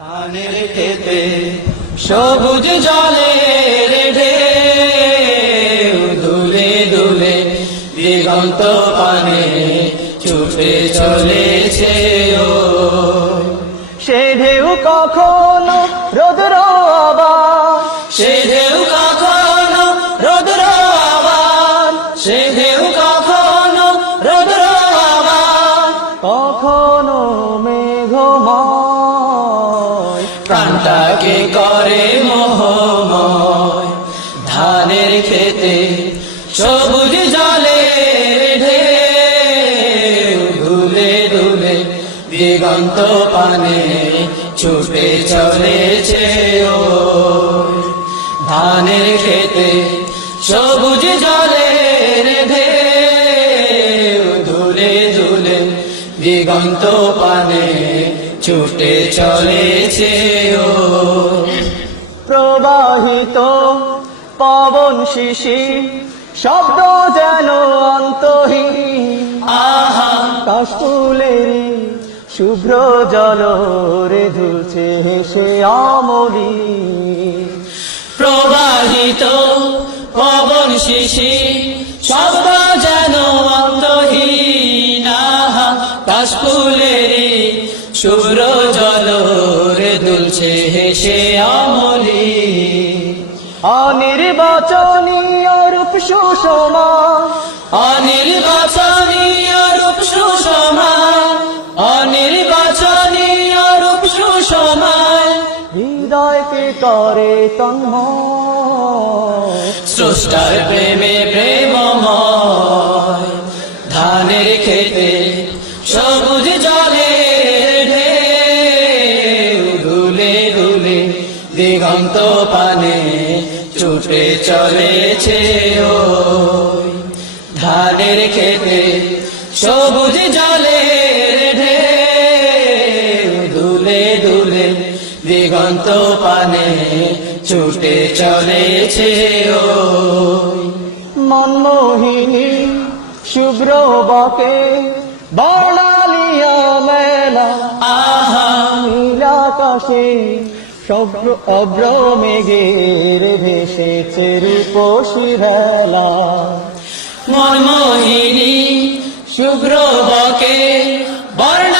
ধানের খেতে সবুজ জলের ঢেউ দুলে দুলে দিগন্ত পানে ছুটে চলেছে ও সে ঢেউ কখনো রোদ্র আবার, সে ঢেউ কখনো রৌদ্র আবার, সে ঢেউ কখনো রৌদ্র আবার, কখনো মেঘময়, প্রাণটাকে করে মোহময়। ধানের খেতে সবুজ জলের ঢেউ দুলে দুলে দিগন্ত পানে ছুটে চলেছে ও ধানের খেতে সবুজ জলের ঢেউ দুলে দুলে দিগন্ত পানে ছুটে চলেছে ও প্রবাহিত পবন শিশির শব্দ যেন অন্তহীন, আহা কাশফুলের শুভ্র জলরে ধুলছে হেসে আমলি। প্রবাহিত পবন শিশির শব্দ যেন অন্তহীন, আহা কাশফুলের শুভ্র জলরে দুলছে হেসে আমলি। অনির্বাচনীয় রূপ সুষমা, অনির্বাচনীয় রূপ সুষমায়, অনির্বাচনীয় রূপ সুষমায়, হৃদয়কে করে তন্ময়, স্রষ্টার প্রেমে প্রেমময়। ধানের খেতে সবুজ জলের ঢেউ দুলে দুলে দিগন্ত পানে ছুটে চলেছে ও ধানের খেতে সবুজ জলের ঢেউ দুলে দুলে দিগন্ত পানে ছুটে চলেছে ও মনমোহিনী শুভ্র বকে বর্ণালিয়া মেলা, আহা নীলাকাশে শুভ্র অভ্র মেঘের ভেসেছে রূপসী ভেলা। মনমোহিনী শুভ্র বকে বর্ণ